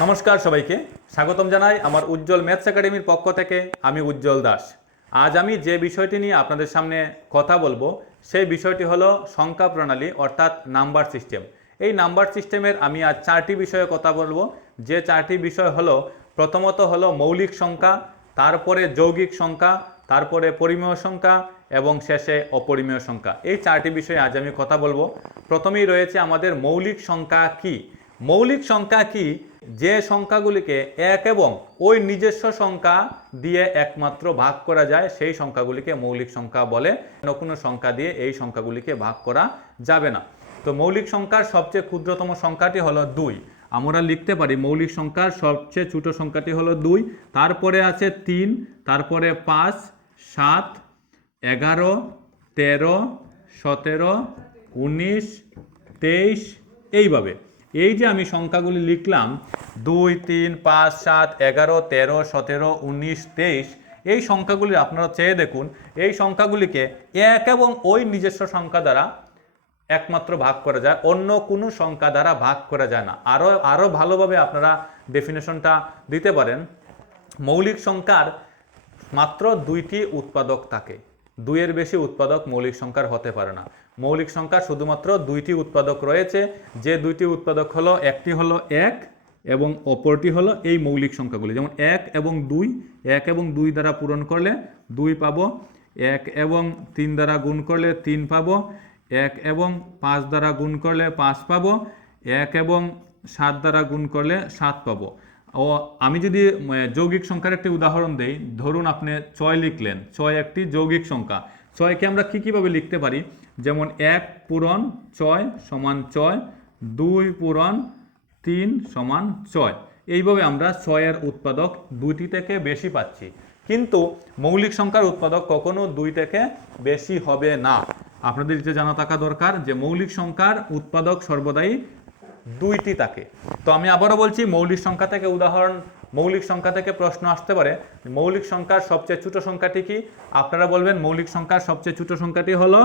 নমস্কার সবাইকে। স্বাগতম জানাই আমার উজ্জ্বল ম্যাথস একাডেমির পক্ষ থেকে। আমি উজ্জ্বল দাস। আজ আমি যে বিষয়টি নিয়ে আপনাদের সামনে কথা বলব, সেই বিষয়টি হলো সংখ্যা প্রণালী অর্থাৎ নাম্বার সিস্টেম। এই নাম্বার সিস্টেমের আমি আজ চারটি বিষয়ে কথা বলব। যে চারটি বিষয় হলো, প্রথমত হলো মৌলিক সংখ্যা, তারপরে যৌগিক সংখ্যা, তারপরে পরিমেয় সংখ্যা, এবং শেষে অপরিমেয় সংখ্যা। এই চারটি বিষয়ে আজ আমি কথা বলব। প্রথমেই রয়েছে আমাদের মৌলিক সংখ্যা কি? মৌলিক সংখ্যা কি? যে সংখ্যাগুলিকে এক এবং ওই নিজস্ব সংখ্যা দিয়ে একমাত্র ভাগ করা যায়, সেই সংখ্যাগুলিকে মৌলিক সংখ্যা বলে। অন্য কোনো সংখ্যা দিয়ে এই সংখ্যাগুলিকে ভাগ করা যাবে না। তো মৌলিক সংখ্যার সবচেয়ে ক্ষুদ্রতম সংখ্যাটি হলো দুই। আমরা লিখতে পারি মৌলিক সংখ্যার সবচেয়ে ছোট সংখ্যাটি হলো দুই। তারপরে আছে তিন, তারপরে পাঁচ, সাত, এগারো, তেরো, সতেরো, উনিশ, তেইশ, এইভাবে। এই যে আমি সংখ্যাগুলি লিখলাম, দুই, তিন, পাঁচ, সাত, এগারো, তেরো, সতেরো, উনিশ, তেইশ, এই সংখ্যাগুলি আপনারা চেয়ে দেখুন, এই সংখ্যাগুলিকে এক এবং ওই নিজস্ব সংখ্যা দ্বারা একমাত্র ভাগ করা যায়, অন্য কোনো সংখ্যা দ্বারা ভাগ করা যায় না। আরও আরও ভালোভাবে আপনারা ডেফিনেশনটা দিতে পারেন। মৌলিক সংখ্যার মাত্র দুইটি উৎপাদক থাকে। দুইয়ের বেশি উৎপাদক মৌলিক সংখ্যার হতে পারে না। মৌলিক সংখ্যার শুধুমাত্র দুইটি উৎপাদক রয়েছে। যে দুইটি উৎপাদক হলো, একটি হলো এক এবং অপরটি হলো এই মৌলিক সংখ্যাগুলি। যেমন এক এবং দুই, এক এবং দুই দ্বারা পূরণ করলে দুই পাবো, এক এবং তিন দ্বারা গুণ করলে তিন পাবো, এক এবং পাঁচ দ্বারা গুণ করলে পাঁচ পাবো, এক এবং সাত দ্বারা গুণ করলে সাত পাবো। ও আমি যদি যৌগিক সংখ্যার একটি উদাহরণ দেই, ধরুন আপনি ছয় লিখলেন, ছয় একটি যৌগিক সংখ্যা। ছয়কে আমরা কী কীভাবে লিখতে পারি? যেমন এক পূরণ ছয় সমান ছয়, দুই পূরণ তিন সমান ছয়। এইভাবে আমরা ছয়ের উৎপাদক দুইটি থেকে বেশি পাচ্ছি। কিন্তু মৌলিক সংখ্যার উৎপাদক কখনো দুই থেকে বেশি হবে না। আপনাদের যে জানা থাকা দরকার যে মৌলিক সংখ্যার উৎপাদক সর্বদাই দুইটি থাকে তো আমি আবারও বলছি, মৌলিক সংখ্যা থেকে উদাহরণ, মৌলিক সংখ্যা থেকে প্রশ্ন আসতে পারে। মৌলিক সংখ্যার সবচেয়ে ছোট সংখ্যাটি কি? আপনারা বলবেন, মৌলিক সংখ্যার সবচেয়ে ছোট সংখ্যাটি হলো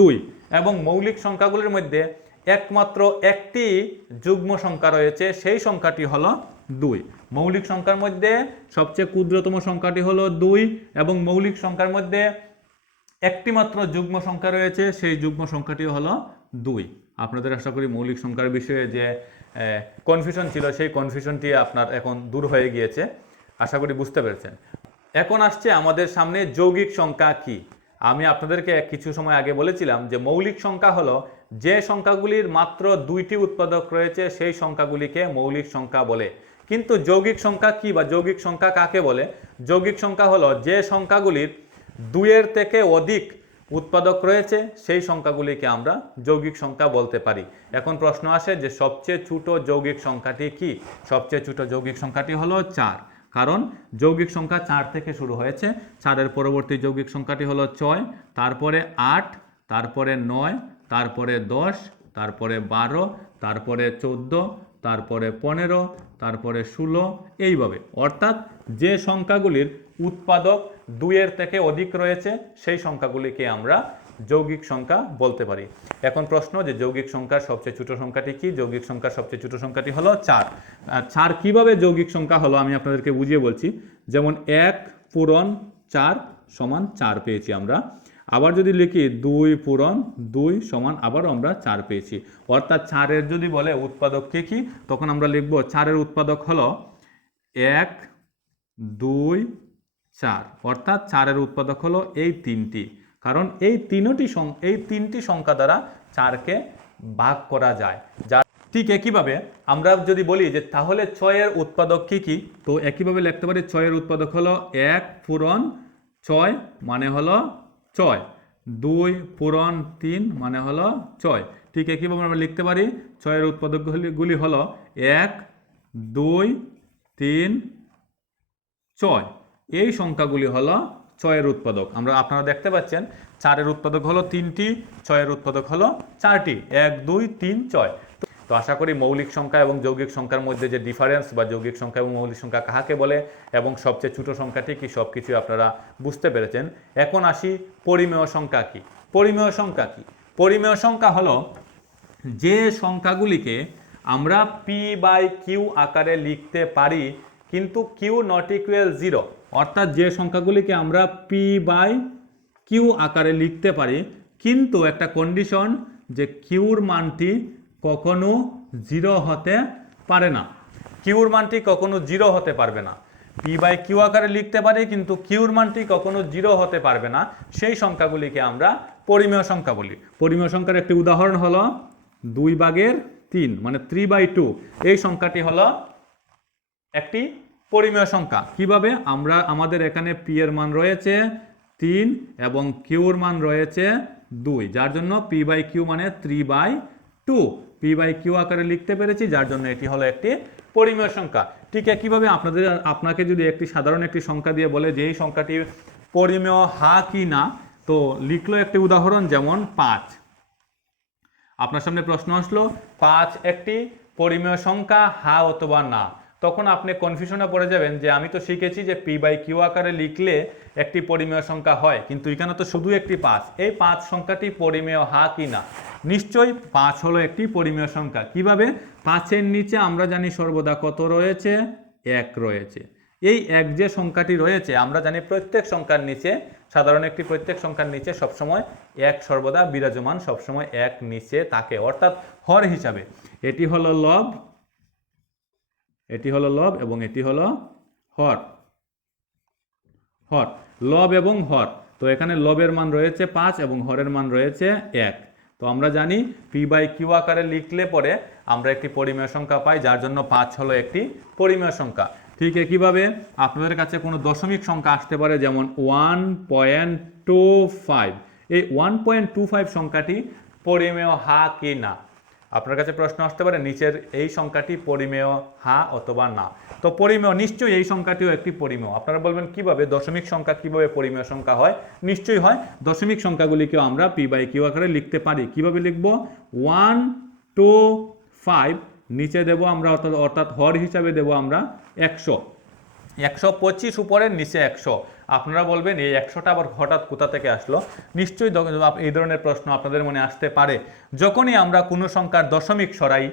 দুই। এবং মৌলিক সংখ্যাগুলির মধ্যে একমাত্র একটি যুগ্ম সংখ্যা রয়েছে, সেই সংখ্যাটি হলো দুই। মৌলিক সংখ্যার মধ্যে সবচেয়ে ক্ষুদ্রতম সংখ্যাটি হলো দুই এবং মৌলিক সংখ্যার মধ্যে একটি মাত্র যুগ্ম সংখ্যা রয়েছে, সেই যুগ্ম সংখ্যাটি হলো দুই। আপনাদের আশা করি মৌলিক সংখ্যার বিষয়ে যে কনফিউশন ছিল, সেই কনফিউশনটি আপনার এখন দূর হয়ে গিয়েছে। আশা করি বুঝতে পেরেছেন। এখন আসছে আমাদের সামনে যৌগিক সংখ্যা কি? আমি আপনাদেরকে কিছু সময় আগে বলেছিলাম যে, মৌলিক সংখ্যা হলো যে সংখ্যাগুলির মাত্র দুইটি উৎপাদক রয়েছে, সেই সংখ্যাগুলিকে মৌলিক সংখ্যা বলে। কিন্তু যৌগিক সংখ্যা কি বা যৌগিক সংখ্যা কাকে বলে? যৌগিক সংখ্যা হলো যে সংখ্যাগুলির দুইয়ের থেকে অধিক উৎপাদক রয়েছে, সেই সংখ্যাগুলিকে আমরা যৌগিক সংখ্যা বলতে পারি। এখন প্রশ্ন আসে যে সবচেয়ে ছোট যৌগিক সংখ্যাটি কি? সবচেয়ে ছোট যৌগিক সংখ্যাটি হলো চার। কারণ যৌগিক সংখ্যা চার থেকে শুরু হয়েছে, চারের পরবর্তী যৌগিক সংখ্যাটি হলো ছয়, তারপরে আট, তারপরে নয়, তারপরে দশ, তারপরে বারো, তারপরে চোদ্দ, তারপরে পনেরো তারপরে ষোলো, এইভাবে। অর্থাৎ যে সংখ্যাগুলির উৎপাদক দুইয়ের থেকে অধিক রয়েছে, সেই সংখ্যাগুলিকে আমরা যৌগিক সংখ্যা বলতে পারি। এখন প্রশ্ন যে যৌগিক সংখ্যার সবচেয়ে ছোট সংখ্যাটি কি? যৌগিক সংখ্যার সবচেয়ে ছোট সংখ্যাটি হলো চার। চার কীভাবে যৌগিক সংখ্যা হলো আমি আপনাদেরকে বুঝিয়ে বলছি। যেমন এক পূরণ চার সমান চার পেয়েছি আমরা। আবার যদি লিখি দুই পূরণ, দুই সমান আবারও আমরা চার পেয়েছি। অর্থাৎ চারের যদি বলে উৎপাদক কি কি, তখন আমরা লিখব চারের উৎপাদক হলো এক, দুই, চার। অর্থাৎ চারের উৎপাদক হলো এই তিনটি। কারণ এই তিনটি এই তিনটি সংখ্যা দ্বারা চারকে ভাগ করা যায়। যা ঠিক একইভাবে আমরা যদি বলি যে তাহলে ছয়ের উৎপাদক কি কি, তো একইভাবে লিখতে পারি ছয়ের উৎপাদক হলো এক পূরণ, ছয় মানে হলো ছয়। দুই পূরণ তিন মানে হলো ছয়। ঠিক একইভাবে আমরা লিখতে পারি, ছয়ের উৎপাদকগুলি হলো এক, দুই, তিন, ছয়। এই সংখ্যাগুলি হলো ছয়ের উৎপাদক। আমরা আপনারা দেখতে পাচ্ছেন, চারের উৎপাদক হলো তিনটি, ছয়ের উৎপাদক হলো চারটি। এক, দুই, তিন, ছয়। তো আশা করি মৌলিক সংখ্যা এবং যৌগিক সংখ্যার মধ্যে যে ডিফারেন্স বা যৌগিক সংখ্যা এবং মৌলিক সংখ্যা কাহাকে বলে এবং সবচেয়ে ছোট সংখ্যাটি কি সব কিছুই আপনারা বুঝতে পেরেছেন। এখন আসি পরিমেয় সংখ্যা কি? পরিমেয় সংখ্যা কি? পরিমেয় সংখ্যা হলো যে সংখ্যাগুলিকে আমরা পি বাই কিউ আকারে লিখতে পারি, কিন্তু কিউ নট ইকুয়াল জিরো অর্থাৎ যে সংখ্যাগুলিকে আমরা পি বাই কিউ আকারে লিখতে পারি, কিন্তু একটা কন্ডিশন যে কিউর মানটি কখনো জিরো হতে পারে না। কিউর মানটি কখনো জিরো হতে পারবে না। পি বাই কিউ আকারে লিখতে পারি, কিন্তু কিউর মানটি কখনো জিরো হতে পারবে না। সেই সংখ্যাগুলিকে আমরা পরিমেয় সংখ্যা বলি। পরিমেয় সংখ্যার একটি উদাহরণ হলো দুই ভাগের তিন মানে থ্রি বাই টু এই সংখ্যাটি হলো একটি পরিমেয় সংখ্যা। কীভাবে? আমরা আমাদের এখানে পি এর মান রয়েছে তিন এবং কিউর মান রয়েছে দুই, যার জন্য পি বাই কিউ মানে three by two P by Q আকারে লিখতে পেরেছি, যার জন্য এটি হলো একটি পরিমেয় সংখ্যা। ঠিক একইভাবে আপনাদের, আপনাকে যদি একটি সাধারণ একটি সংখ্যা দিয়ে বলে যে এই সংখ্যাটি পরিমেয় হা কি না, তো লিখলো একটি উদাহরণ যেমন পাঁচ। আপনার সামনে প্রশ্ন আসলো, পাঁচ একটি পরিমেয় সংখ্যা, হা অথবা না। তখন আপনি কনফিউশনে পড়ে যাবেন যে আমি তো শিখেছি যে পি বাই কিউ আকারে লিখলে একটি পরিমেয় সংখ্যা হয়। কিন্তু এখানে তো শুধু একটি পাঁচ। এই পাঁচ সংখ্যাটি পরিমেয় হা কি না? নিশ্চয়ই পাঁচ হলো একটি পরিমেয় সংখ্যা। কীভাবে? পাঁচের নিচে আমরা জানি সর্বদা কত রয়েছে? এক রয়েছে। এই এক যে সংখ্যাটি রয়েছে, আমরা জানি প্রত্যেক সংখ্যার নিচে, সাধারণ একটি প্রত্যেক সংখ্যার নিচে সবসময় এক, সর্বদা বিরাজমান সবসময় এক নিচে থাকে। অর্থাৎ হর হিসাবে। এটি হলো লব এটি হলো লব এবং এটি হলো হর হর লব এবং হর তো এখানে লবের মান রয়েছে পাঁচ এবং হরের মান রয়েছে এক। তো আমরা জানি পি বাই কিউ আকারে লিখলে পরে আমরা একটি পরিমেয় সংখ্যা পাই, যার জন্য পাঁচ হলো একটি পরিমেয় সংখ্যা। ঠিক একইভাবে আপনাদের কাছে কোনো দশমিক সংখ্যা আসতে পারে, যেমন ওয়ান পয়েন্ট টু ফাইভ এই ওয়ান পয়েন্ট টু ফাইভ সংখ্যাটি পরিমেয় হা কি না? আপনার কাছে প্রশ্ন আসতে পারে, নিচের এই সংখ্যাটি পরিমেয়, হা অথবা না। তো পরিমেয়, নিশ্চয়ই এই সংখ্যাটিও একটি পরিমেয়। আপনারা বলবেন, কীভাবে? দশমিক সংখ্যা কীভাবে পরিমেয় সংখ্যা হয়? নিশ্চয়ই হয়। দশমিক সংখ্যাগুলিকেও আমরা পি বাই কিউ আকারে লিখতে পারি। কীভাবে লিখব? ওয়ান, টু, ফাইভ, নিচে দেব আমরা, অর্থাৎ অর্থাৎ হর হিসাবে দেব আমরা একশো। একশো পঁচিশ, উপরের নিচে একশো। আপনারা বলবেন, এই একশোটা আবার হঠাৎ কোথা থেকে আসলো? নিশ্চয়ই এই ধরনের প্রশ্ন আপনাদের মনে আসতে পারে। যখনই আমরা কোনো সংখ্যার দশমিক সরাই,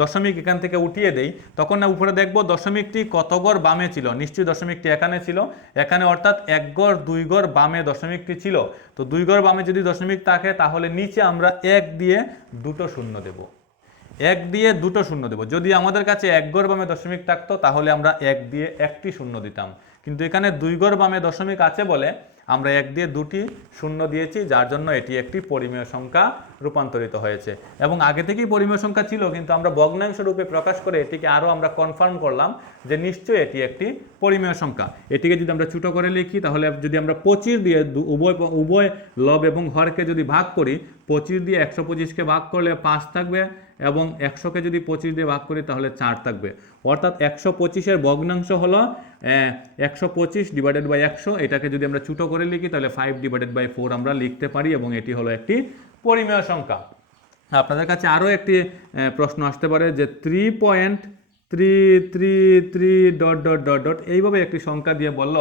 দশমিক এখান থেকে উঠিয়ে দেই, তখন না উপরে দেখব দশমিকটি কত গড় বামে ছিল? নিশ্চয়ই দশমিকটি এখানে ছিল। এখানে অর্থাৎ এক গড়, দুই গড় বামে দশমিকটি ছিল। তো দুই গড় বামে যদি দশমিক থাকে, তাহলে নিচে আমরা এক দিয়ে দুটো শূন্য দেবো। এক দিয়ে দুটো শূন্য দেবো। যদি আমাদের কাছে এক গড় বামে দশমিক থাকতো, তাহলে আমরা এক দিয়ে একটি শূন্য দিতাম। কিন্তু এখানে দুই গড় বামে দশমিক আছে বলে আমরা এক দিয়ে দুটি শূন্য দিয়েছি, যার জন্য এটি একটি পরিমেয় সংখ্যা রূপান্তরিত হয়েছে। এবং আগে থেকেই পরিমেয় সংখ্যা ছিল, কিন্তু আমরা ভগ্নাংশ রূপে প্রকাশ করে এটিকে আরও আমরা কনফার্ম করলাম যে নিশ্চয়ই এটি একটি পরিমেয় সংখ্যা। এটিকে যদি আমরা ছোটো করে লিখি, তাহলে যদি আমরা পঁচিশ দিয়ে উভয় উভয় লব এবং হরকে যদি ভাগ করি, পঁচিশ দিয়ে একশো পঁচিশকে ভাগ করলে পাঁচ থাকবে। এবং একশোকে যদি পঁচিশ দিয়ে ভাগ করি, তাহলে চার থাকবে। অর্থাৎ একশো পঁচিশের ভগ্নাংশ হলো একশো পঁচিশ ডিভাইডেড বাই একশো। এটাকে যদি আমরা ছোটো করে লিখি, তাহলে ফাইভ ডিভাইডেড বাই ফোর আমরা লিখতে পারি এবং এটি হলো একটি পরিমেয় সংখ্যা। আপনাদের কাছে আরও একটি প্রশ্ন আসতে পারে যে three point three three three dot dot dot dot এইভাবে একটি সংখ্যা দিয়ে বলল,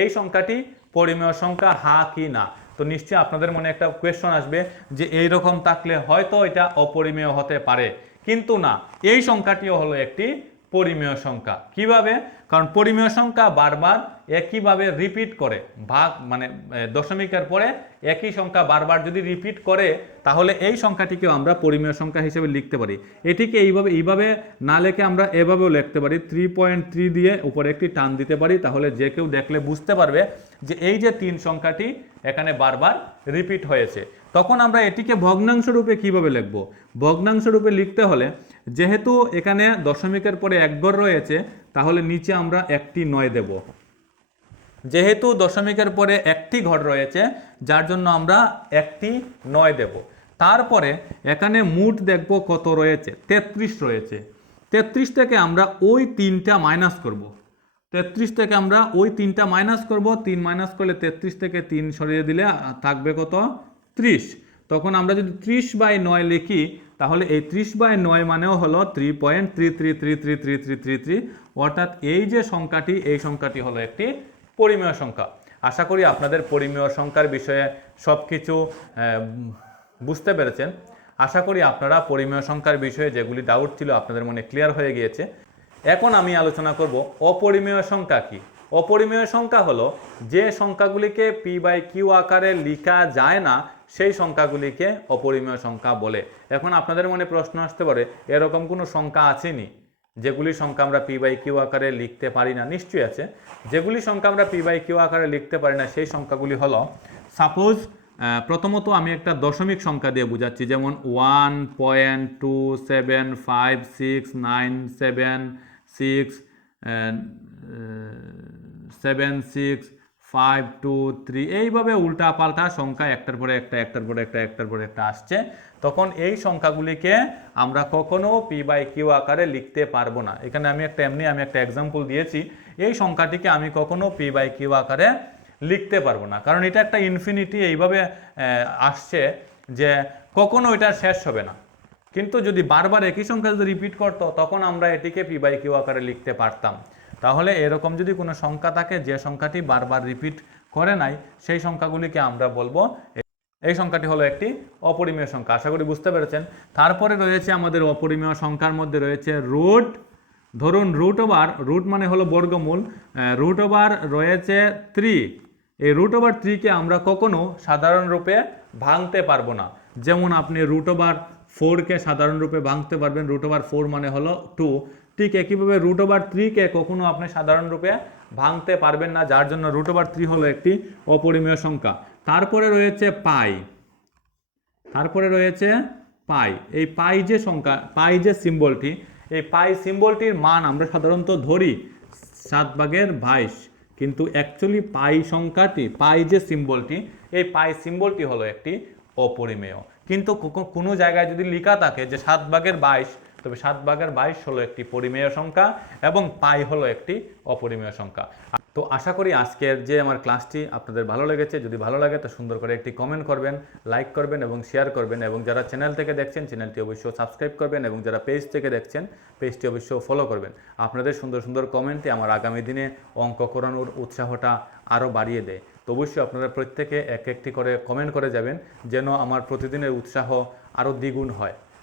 এই সংখ্যাটি পরিমেয় সংখ্যা, হা কি না? তো নিশ্চয়ই আপনাদের মনে একটা কোয়েশ্চন আসবে যে এই রকম থাকলে হয়তো এটা অপরিমেয় হতে পারে। কিন্তু না, এই সংখ্যাটিও হলো একটি পরিমেয় সংখ্যা। কীভাবে? কারণ পরিমেয় সংখ্যা বারবার একইভাবে রিপিট করে। ভাগ মানে দশমিকের পরে একই সংখ্যা বারবার যদি রিপিট করে, তাহলে এই সংখ্যাটিকেও আমরা পরিমেয় সংখ্যা হিসেবে লিখতে পারি। এটিকে এইভাবে এইভাবে না লেখে আমরা এভাবেও লিখতে পারি। থ্রি পয়েন্ট থ্রি দিয়ে উপরে একটি টান দিতে পারি। তাহলে যে কেউ দেখলে বুঝতে পারবে যে এই যে তিন সংখ্যাটি এখানে বারবার রিপিট হয়েছে। তখন আমরা এটিকে ভগ্নাংশ রূপে কীভাবে লিখব? ভগ্নাংশ রূপে লিখতে হলে যেহেতু এখানে দশমিকের পরে এক গড় রয়েছে, তাহলে নিচে আমরা একটি নয় দেব। যেহেতু দশমিকের পরে একটি ঘর রয়েছে, যার জন্য আমরা একটি নয় দেব। তারপরে এখানে মুঠ দেখব কত রয়েছে, তেত্রিশ রয়েছে। তেত্রিশ থেকে আমরা ওই তিনটা মাইনাস করব। তেত্রিশ থেকে আমরা ওই তিনটা মাইনাস করব, তিন মাইনাস করলে তেত্রিশ থেকে তিন সরিয়ে দিলে থাকবে কত? ত্রিশ। তখন আমরা যদি ত্রিশ বাই নয় লিখি তাহলে এই ত্রিশ বাই নয় মানেও হলো three point three three three three three three three three অর্থাৎ এই যে সংখ্যাটি, এই সংখ্যাটি হলো একটি পরিমেয় সংখ্যা। আশা করি আপনাদের পরিমেয় সংখ্যার বিষয়ে সব কিছু বুঝতে পেরেছেন। আশা করি আপনারা পরিমেয় সংখ্যার বিষয়ে যেগুলি ডাউট ছিল আপনাদের মনে ক্লিয়ার হয়ে গিয়েছে। এখন আমি আলোচনা করব, অপরিমেয় সংখ্যা কি? অপরিমেয় সংখ্যা হলো, যে সংখ্যাগুলিকে পি বাই কিউ আকারে লেখা যায় না, সেই সংখ্যাগুলিকে অপরিমেয় সংখ্যা বলে। এখন আপনাদের মনে প্রশ্ন আসতে পারে, এরকম কোনো সংখ্যা আছেনি? যেগুলি সংখ্যা আমরা পি বাই কিউ আকারে লিখতে পারি না, নিশ্চয়ই আছে। যেগুলি সংখ্যা আমরা পি বাই কিউ আকারে লিখতে পারি না, সেই সংখ্যাগুলি হলো সাপোজ প্রথমত আমি একটা দশমিক সংখ্যা দিয়ে বোঝাচ্ছি, যেমন one point two seven five six nine seven six seven six five two three এইভাবে উল্টা পাল্টা সংখ্যা একটার পরে একটা, একটার পরে একটা, একটার পরে একটা আসছে। তখন এই সংখ্যাগুলিকে আমরা কখনো পি বাই কিউ আকারে লিখতে পারব না। এখানে আমি একটা, এমনি আমি একটা এক্সাম্পল দিয়েছি। এই সংখ্যাটিকে আমি কখনো পি বাই কিউ আকারে লিখতে পারব না। কারণ এটা একটা ইনফিনিটি এইভাবে আসছে যে কখনো এটা শেষ হবে না। কিন্তু যদি বারবার একই সংখ্যা যদি রিপিট করতো, তখন আমরা এটিকে পি বাই কিউ আকারে লিখতে পারতাম। তাহলে এরকম যদি কোনো সংখ্যা থাকে, যে সংখ্যাটি বারবার রিপিট করে নাই, সেই সংখ্যাগুলিকে আমরা বলব এই সংখ্যাটি হলো একটি অপরিমেয় সংখ্যা। আশা করি বুঝতে পেরেছেন। তারপরে রয়েছে আমাদের অপরিমেয় সংখ্যার মধ্যে রয়েছে রুট ধরুন রুট ওভার রুট মানে হলো বর্গমূল। রুট ওভার রয়েছে থ্রি এই রুট ওভার থ্রিকে আমরা কখনো সাধারণ রূপে ভাঙতে পারব না। যেমন আপনি রুট ওভার ফোরকে সাধারণ রূপে ভাঙতে পারবেন। রুট ওভার ফোর মানে হলো টু ঠিক একইভাবে রুট ওভার থ্রিকে কখনো আপনি সাধারণ রূপে ভাঙতে পারবেন না, যার জন্য রুট ওভার থ্রি হলো একটি অপরিমেয় সংখ্যা। তারপরে রয়েছে পাই। তারপরে রয়েছে পাই। এই পাই যে সংখ্যা, পাই যে সিম্বলটি এই পাই সিম্বলটির মান আমরা সাধারণত ধরি সাত ভাগের বাইশ। কিন্তু অ্যাকচুয়ালি পাই সংখ্যাটি, পাই যে সিম্বলটি এই পাই সিম্বলটি হলো একটি অপরিমেয়। কিন্তু কোনো জায়গায় যদি লেখা থাকে যে সাত ভাগের বাইশ তবে সাত ভাগের বাইশ হলো একটি পরিমেয় সংখ্যা এবং পাই হলো একটি অপরিমেয় সংখ্যা। তো আশা করি আজকের যে আমার ক্লাসটি আপনাদের ভালো লেগেছে, যদি ভালো লাগে তো সুন্দর করে একটি কমেন্ট করবেন, লাইক করবেন এবং শেয়ার করবেন এবং যারা চ্যানেল থেকে দেখছেন, চ্যানেলটি অবশ্যই সাবস্ক্রাইব করবেন এবং যারা পেজ থেকে দেখছেন, পেজটি অবশ্যই ফলো করবেন। আপনাদের সুন্দর সুন্দর কমেন্টে আমার আগামী দিনে অঙ্ক করানোর উৎসাহটা আরও বাড়িয়ে দেয়। তো অবশ্যই আপনারা প্রত্যেকে এক একটি করে কমেন্ট করে যাবেন, যেন আমার প্রতিদিনের উৎসাহ আরও দ্বিগুণ হয়।